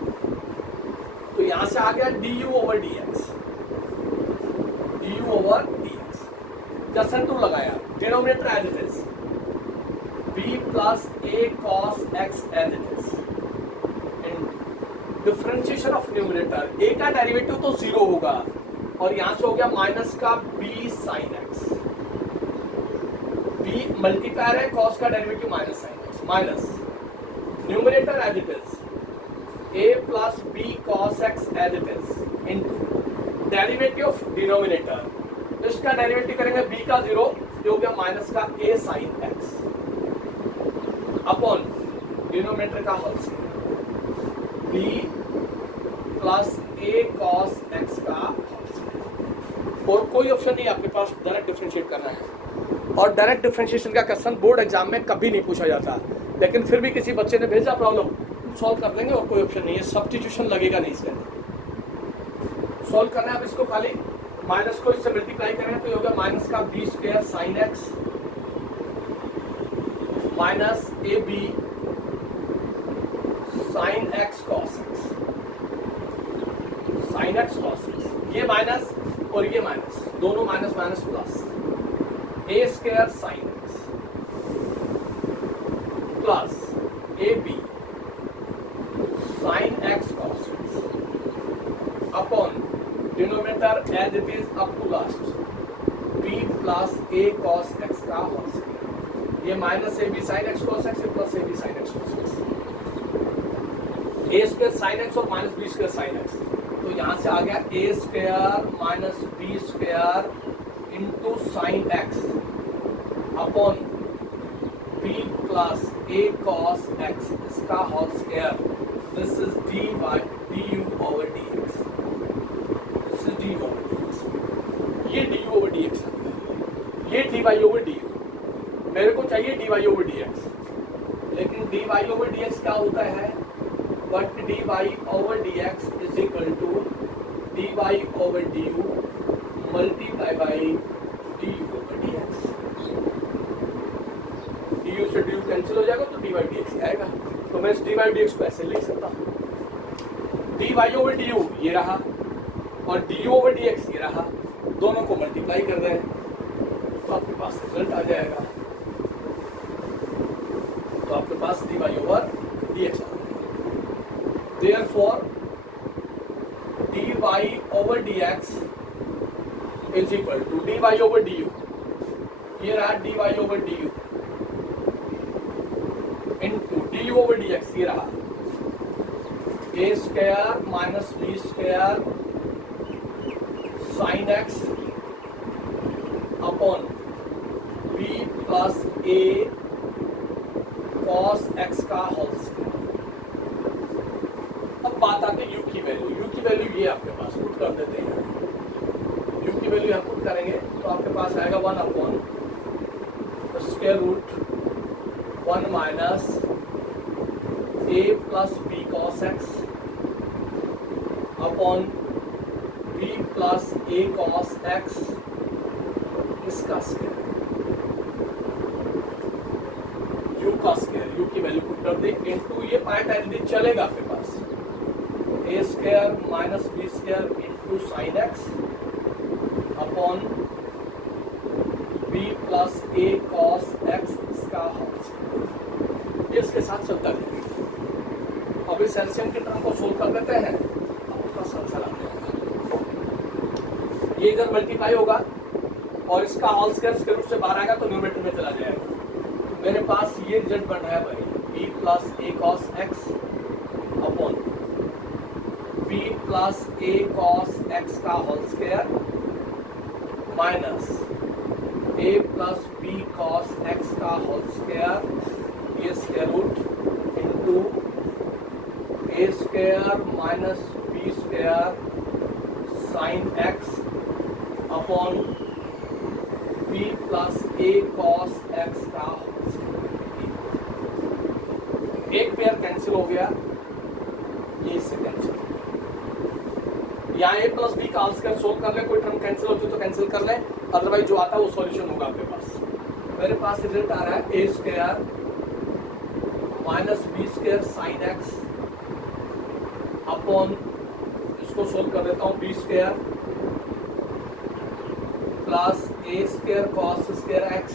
तो यहां से आ गया du over dx, du over dx। Question two लगाया, denominator as it is, b plus a cos x as it is, in differentiation of numerator, a का derivative तो 0 होगा, और यहां से हो गया माइनस का b sin x, b multiplier है, cos का derivative minus sin x, minus numerator as it is a plus b cos x as it is into derivative of denominator, इसका डेरिवेटिव करेंगे b का 0, जो हो गया माइनस का a sin x upon denominator का whole square, b plus a cos x का whole square. और कोई ऑप्शन नहीं आपके पास, डायरेक्ट डिफरेंशिएट करना है, और डायरेक्ट डिफरेंशिएशन का क्वेश्चन बोर्ड एग्जाम में कभी नहीं पूछा जाता, लेकिन फिर भी किसी बच्चे ने भेजा प्रॉब्लम, सॉल्व कर लेंगे, और कोई ऑप्शन नहीं है, सब्स्टिट्यूशन लगेगा नहीं इसके अंदर। सॉल्व करना है अब इसको, खाली माइनस को इससे मल्टीप्लाई करें तो ये होगा माइनस का b square sine x minus a b sine x cos x, sine x cos x, ये माइनस और ये माइनस, दोनों minus minus plus, a square sine x plus a b sine x cos x upon denominator as it is up to last b plus a cos x का whole square, ये minus a b sine x cos x plus a b sine x cos x, a square sine x और minus b square sine x, तो यहां से आ गया a square minus b square into sine x upon b plus a cos x इसका whole square, this is dy du over dx, this is dy over dx, ये du over dx, ये dy over du, मेरे को चाहिए dy over dx, लेकिन dy over dx क्या होता है, but dy over dx is equal to dy over du multiply by du over dx, du से du कैंसिल हो जाएगा तो dy dx आएगा, तो मैं इस dy dx को ऐसे लिख सकता हूँ, dy ओवर du ये रहा और du ओवर dx ये रहा, दोनों को मल्टीप्लाई कर दें तो आपके पास रिजल्ट आ जाएगा, तो आपके पास dy ओवर dx आ जाएगा, therefore dy over dx is equal to dy over du, ये रहा dy over du into du over dx ये रहा a square minus b square sine x upon b plus a cos x का whole square. अब बात आती है you की वैल्यू ये आपके पास पुट कर देते हैं, यू की वैल्यू हम पुट करेंगे तो आपके पास आएगा 1 upon square root 1 minus a plus b cos x upon b plus a cos x इसका स्क्वायर, u का स्क्वायर, u की वैल्यू पुट कर दे इनटू ये पार्ट एज इट चलेगा आपके पास, a square minus b square into sine x upon b plus a cos x इसका होल स्क्वायर, ये इसके साथ चलता रहेगा। अब इस एलसीएम के टर्म को सोल्व कर देते हैं, आपका आंसर आ जाएगा, ये इधर मल्टीप्लाई होगा और इसका होल स्क्वायर स्क्वायर रूट से बाहर आएगा तो न्यूमरेटर में चला जाएगा, मेरे पास ये रिजल्ट बन रहा है भाई b plus a cos x upon b plus a cos x का whole square minus a plus b cos x का होल स्क्वायर, ये square root into a square minus b square sine x upon b plus a cos x का whole square, एक pair cancel हो गया, ये इससे cancel हो गया, यहाँ ए प्लस बी का होल स्क्वायर सोल्व कर ले, कोई टर्म कैंसिल होती तो कैंसिल कर ले, अदरवाइज जो आता है वो सॉल्यूशन होगा आपके पास। मेरे पास रिजल्ट आ रहा है a square minus b square sine x upon, इसको सोल्व कर देता हूँ, b square plus a square cos square x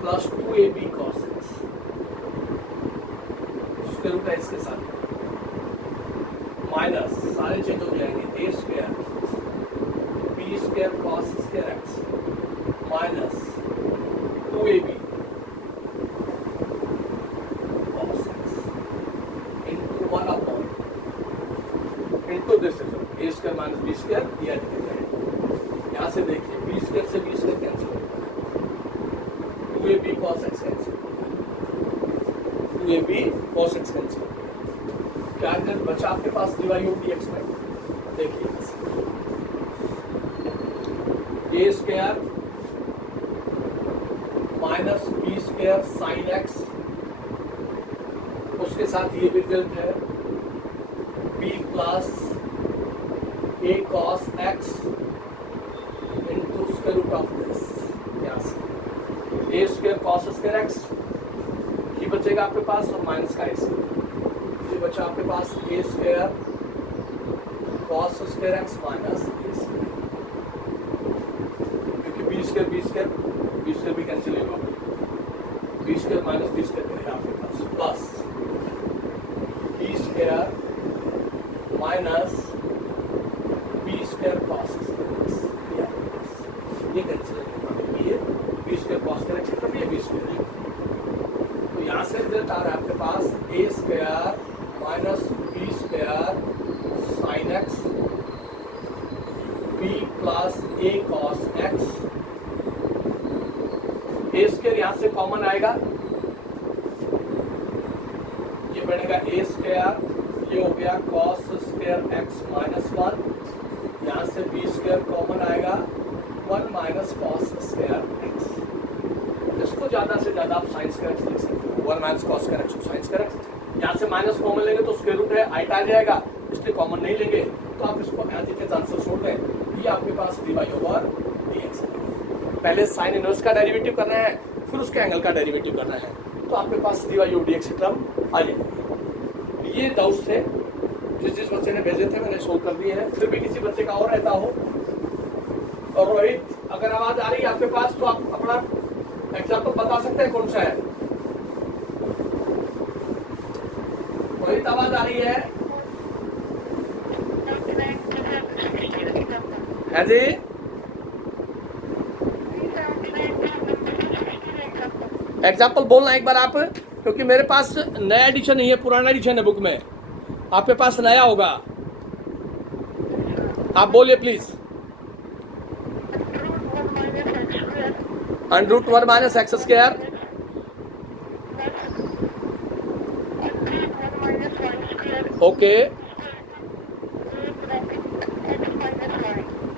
plus 2ab cos x, square root है इसके साथ माइनस सारे चेंज हो जाएंगे, a square b square cos square x minus 2ab cos x into 1 upon into this a square minus b square दिया जाएगा, यहाँ से देखिए बी स्क्वायर से बी स्क्वायर कैंसिल होगा, 2ab cos x cancel, 2ab cos x cancel, क्या result बचा आपके पास dy over dx में, देखिए a square minus b square sine x, उसके साथ ये भी रिजल्ट है b plus a cos x into square root of this, यहाँ से a square cos square x बचेगा आपके पास और माइनस का ए स्क्वायर। ये बचा आपके पास a square cos square x minus a square, क्योंकि बी स्क्वायर भी कैंसिल होगा, b square minus b square रहेगा आपके पास, plus b square minus b square cos square, ये कैंसिल होगा, ये b square cos square x मतलब ये बी स्क्वायर है। तो यहाँ से रिजल्ट आ रहा है आपके पास a square minus b square sine x b plus a cos x. A square यहाँ से कॉमन आएगा, ये बनेगा ए स्क्वायर, ये हो गया कॉस स्क्वायर एक्स माइनस 1, यहाँ से बी स्क्वायर कॉमन आएगा 1 माइनस कॉस स्क्वायर एक्स। इसको ज्यादा से ज्यादा आप साइन स्क्वायर एक्स लिख सकते हो, 1 minus cos square x sine square x. यहाँ से माइनस कॉमन लेंगे तो स्क्वायर रूट है, हाइट आ जाएगा, इसलिए कॉमन नहीं लेंगे तो आप इसको एज इट इज आंसर छोड़ दें। ये आपके पास dy ओवर dx है। पहले साइन इनवर्स का डेरिवेटिव करना है, फिर उसके एंगल का डेरिवेटिव करना है, तो आपके पास dy ओवर dx की टर्म आ जाएगी। ये डाउट्स थे जिस बच्चे ने भेजे थे मैंने सोल्व कर दिए हैं। फिर भी किसी बच्चे का और रहता हो, और रोहित अगर आवाज आ रही है आपके पास तो आप अपना एग्जाम्पल बता सकते हैं कौन सा है। रोहित आवाज आ रही है जी? एग्जाम्पल बोलना एक बार आप, क्योंकि मेरे पास नया एडिशन नहीं है, पुराना एडिशन है बुक में, आपके पास नया होगा। आप बोलिए please. Under root 1 minus x square, okay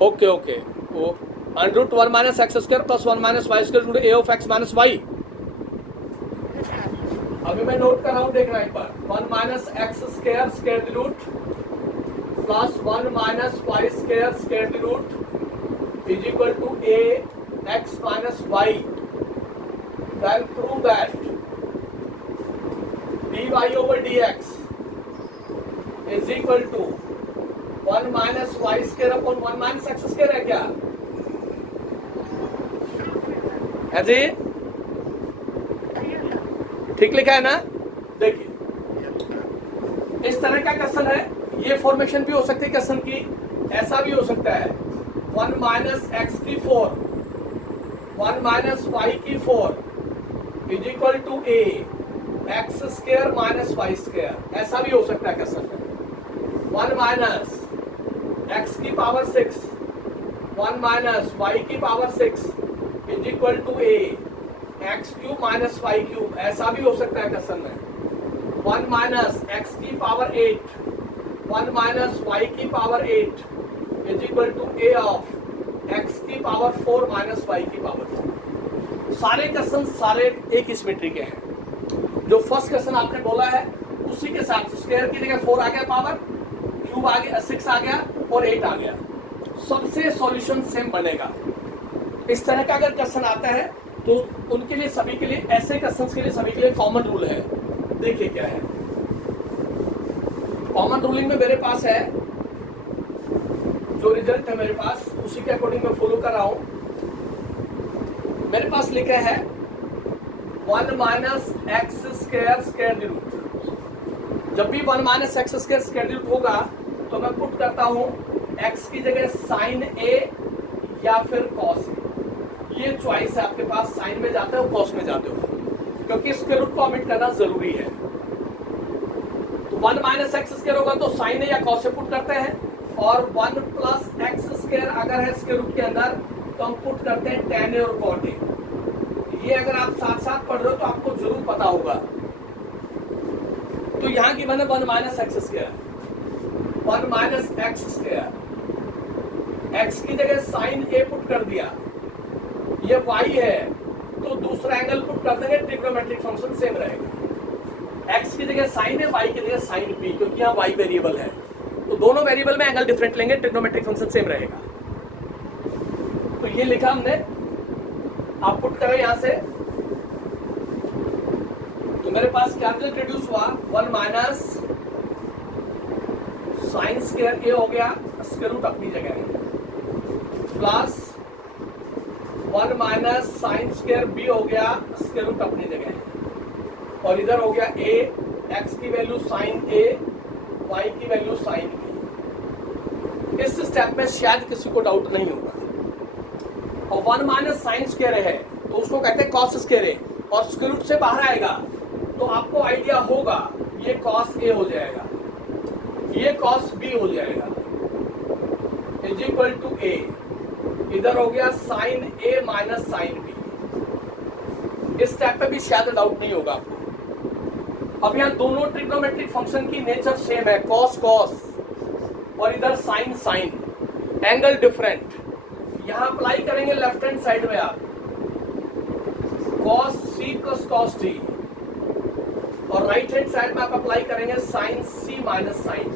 okay okay, वो under root 1 minus x square plus 1 minus y square a of x minus y. अभी मैं नोट कर रहा हूँ, देखना एक बार। 1 minus x square square root plus 1 minus y square square root is equal to a x minus y. Then prove that dy over dx is equal to 1 minus y square upon 1 minus x square है क्या? है जी? ठीक लिखा है ना? देखिए इस तरह का क्वेश्चन है, ये फॉर्मेशन भी हो सकती है क्वेश्चन की, ऐसा भी हो सकता है 1 माइनस एक्स की 4 1 माइनस वाई की 4 is equal to a x square minus y square, ऐसा भी हो सकता है क्वेश्चन में। 1 माइनस एक्स की पावर 6 1 माइनस वाई की power 6 is equal to a x cube minus y cube, ऐसा भी हो सकता है क्वेश्चन में। 1 माइनस एक्स की पावर 8 1 माइनस वाई की power 8 is equal to a of x की पावर 4 माइनस वाई की पावर 4। सारे क्वेश्चन सारे एक ही सिमेट्री के हैं। जो फर्स्ट क्वेश्चन आपने बोला है उसी के साथ स्क्वायर की जगह 4 आ गया, पावर क्यूब आ गया, 6 आ गया और 8 आ गया, सबसे सॉल्यूशन सेम बनेगा। इस तरह का अगर क्वेश्चन आता है तो उनके लिए सभी के लिए, ऐसे क्वेश्चंस के लिए सभी के लिए कॉमन रूल है। देखिए क्या है कॉमन रूलिंग में मेरे पास है, जो रिजल्ट है मेरे पास उसी के अकॉर्डिंग मैं फॉलो कर रहा हूं। मेरे पास लिखा है 1 minus x square square root. जब भी 1 minus x square square root होगा तो मैं पुट करता हूं x की जगह साइन ए या फिर कॉस ए। ये चॉइस है आपके पास, साइन में जाते हो कॉस में जाते हो, क्योंकि स्क्वायर रूट को ओमिट करना जरूरी है। तो 1 माइनस एक्स स्क्वायर होगा तो साइन ए या कॉस ए पुट करते हैं, और 1 प्लस एक्स स्क्वायर अगर है स्क्वायर रूट के अंदर तो हम पुट करते हैं tan ए और cot ए। ये अगर आप साथ साथ पढ़ रहे हो तो आपको जरूर पता होगा। तो यहाँ की बने 1 minus x square 1 minus x square, x की जगह साइन ए पुट कर दिया, ये y है तो दूसरा एंगल पुट कर देंगे, ट्रिग्नोमेट्रिक फंक्शन सेम रहेगा। x की जगह साइन है, y की जगह साइन b, क्योंकि यहाँ y वेरिएबल है तो दोनों वेरिएबल में एंगल डिफरेंट लेंगे, ट्रिग्नोमेट्रिक फंक्शन सेम रहेगा। तो ये लिखा हमने, आप पुट करें यहां से, तो मेरे पास क्या रिजल्ट रिड्यूस हुआ, 1 माइनस साइन स्क्वायर ए हो गया, स्क्वायर रूट अपनी जगह है, plus 1 minus sine square b हो गया, स्क्वायर रूट अपनी जगह है, और इधर हो गया ए, एक्स की वैल्यू साइन ए, वाई की वैल्यू साइन बी। इस स्टेप में शायद किसी को डाउट नहीं होगा। और 1 माइनस साइन स्क्वायर है तो उसको कहते हैं कॉस स्क्वायर है, और स्क्वायर रूट से बाहर आएगा तो आपको आइडिया होगा ये कॉस ए हो जाएगा, ये कॉस बी हो जाएगा, इज इक्वल टू ए, इधर हो गया साइन ए माइनस साइन बी। इस स्टेप पे भी शायद डाउट नहीं होगा आपको। अब यहाँ दोनों ट्रिग्नोमेट्रिक फंक्शन की नेचर सेम है, कॉस कॉस, और इधर साइन साइन, एंगल डिफरेंट। यहां अप्लाई करेंगे लेफ्ट हैंड साइड में आप cos c plus cos d, और राइट हैंड साइड में आप अप्लाई करेंगे sin c माइनस साइन।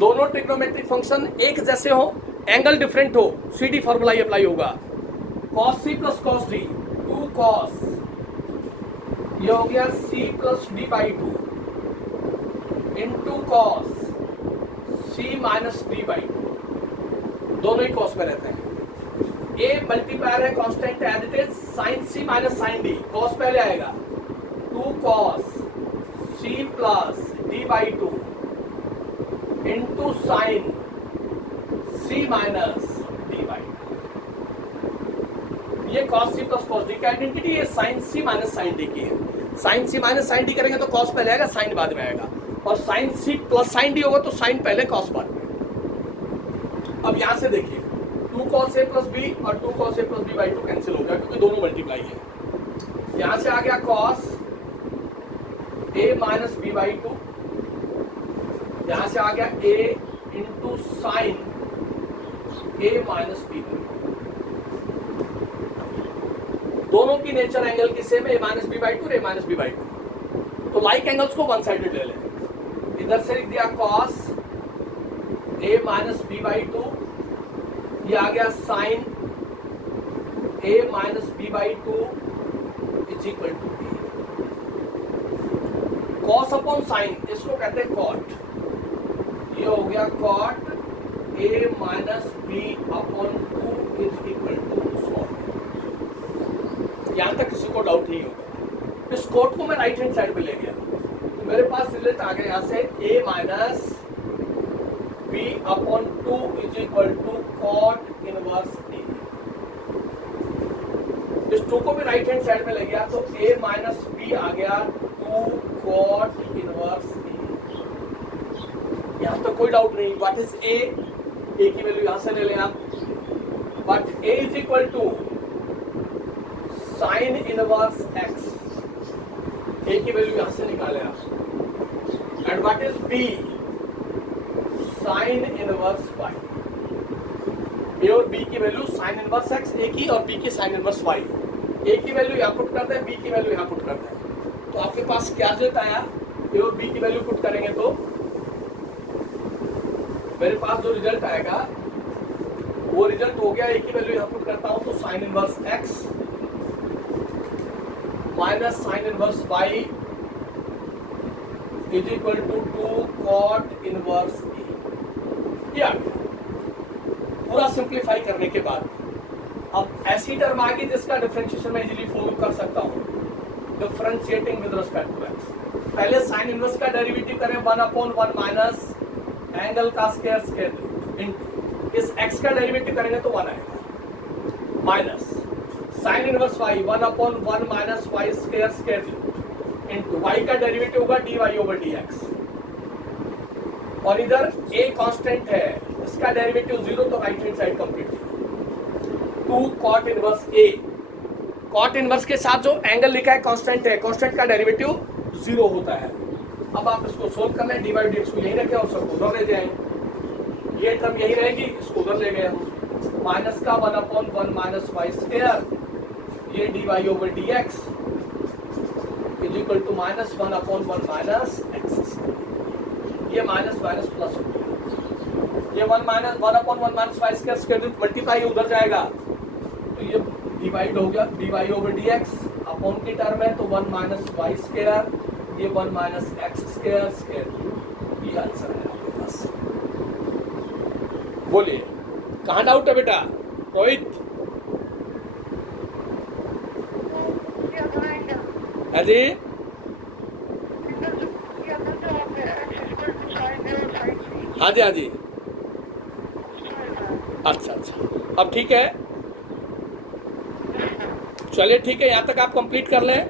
दोनों ट्रिग्नोमेट्रिक फंक्शन एक जैसे हो, एंगल डिफरेंट हो, सी डी फॉर्मूला ही अप्लाई होगा। cos c plus cos d, 2 cos, ये हो गया c plus d by 2 into cos c minus d by 2, दोनों ही cos में रहते हैं। ए मल्टीप्लायर है, कांस्टेंट है as it is, sine c minus sine d, cos पहले आएगा, 2 cos c plus d by 2 into sine c minus d by 2। ये cos c plus cos d की आइडेंटिटी है, sine c minus sine d की है। Sine c minus sine d करेंगे तो cos पहले आएगा, साइन बाद में आएगा, और sine c plus sine d होगा तो साइन पहले cos बाद में। अब यहां से देखिए 2 cos a प्लस b और 2 cos a plus b by 2 cancel हो गया क्योंकि दोनों मल्टीप्लाई है। यहां से आ गया cos a minus b by 2, यहां से आ गया a into sine a minus b by 2। दोनों की नेचर एंगल की सेम है, a माइनस b बाई 2 और a माइनस b बाई 2। तो लाइक एंगल्स को वन साइडेड ले लें। इधर से लिख दिया cos a minus b by 2, ये आ गया sine a minus b by 2 is equal to b. Cos upon sine, इसको कहते हैं कॉट, ये हो गया cot a minus b upon 2 is equal to small. यहां तक किसी को डाउट नहीं होगा। इस कॉट को मैं राइट हैंड साइड पे ले गया, तो मेरे पास रिजल्ट आ गया यहां से a minus b upon 2 is equal to cot inverse a। इस 2 को भी राइट हैंड साइड में ले गया तो a माइनस b आ गया 2 कॉट इनवर्स a। यहां तो कोई डाउट नहीं, व्हाट इज a, a की वैल्यू यहां से ले लें आप, but a is equal to sine inverse x, a की वैल्यू यहां से निकाले आप, and what is b, sine inverse y। A और बी की value sine inverse x a की, और बी की साइन इनवर्स y। ए की वैल्यू यहाँ पुट करते हैं, बी की वैल्यू यहाँ पुट करते हैं, तो आपके पास क्या रिजल्ट आया, ए और बी की वैल्यू पुट करेंगे तो मेरे पास जो रिजल्ट आएगा वो रिजल्ट हो गया, ए की वैल्यू यहाँ पुट करता हूं तो sine inverse x minus sine inverse y is equal to 2 cot inverse a. ये आ गया पूरा सिंप्लीफाई करने के बाद। अब ऐसी टर्म आ गई जिसका डिफरेंशिएशन मैं इजीली फॉलो कर सकता हूं, differentiating with respect to x। पहले साइन इनवर्स का डेरिवेटिव करें 1/1 माइनस एंगल का स्क्वायर स्क्वायर इनटू इस x का डेरिवेटिव करेंगे तो 1 आएगा, minus sine inverse y 1/1 minus y square square into y का डेरिवेटिव होगा dy ओवर dx, और इधर a कांस्टेंट है, इसका डेरिवेटिव 0 तो right hand side complete 2 cot inverse a। Cot inverse के साथ जो एंगल लिखा है कांस्टेंट है, कांस्टेंट का डेरिवेटिव 0 होता है। अब आप इसको सोल्व कर लें, डी बाई डी एक्स को यही रखें और सबको उधर ले जाएं, ये टर्म यही रहेगी, इसको उधर ले गए हम, माइनस का 1/1 माइनस वाई स्क्वायर, ये d y over d x is equal to minus 1/1 minus x, ये माइनस माइनस प्लस हो गया, ये 1/1 माइनस वाई स्क्वायर मल्टीप्लाई उधर जाएगा तो ये डिवाइड हो गया dy ओवर dx अपॉन की टर्म है तो 1 माइनस वाई स्क्वायर, ये 1 माइनस एक्स स्क्वायर स्क्वायर, ये आंसर है आपके पास। बोलिए कहाँ डाउट है बेटा रोहित? है जी? हाँ जी हाँ जी, अच्छा अच्छा, अब ठीक है, चलिए ठीक है, यहाँ तक आप कंप्लीट कर लें।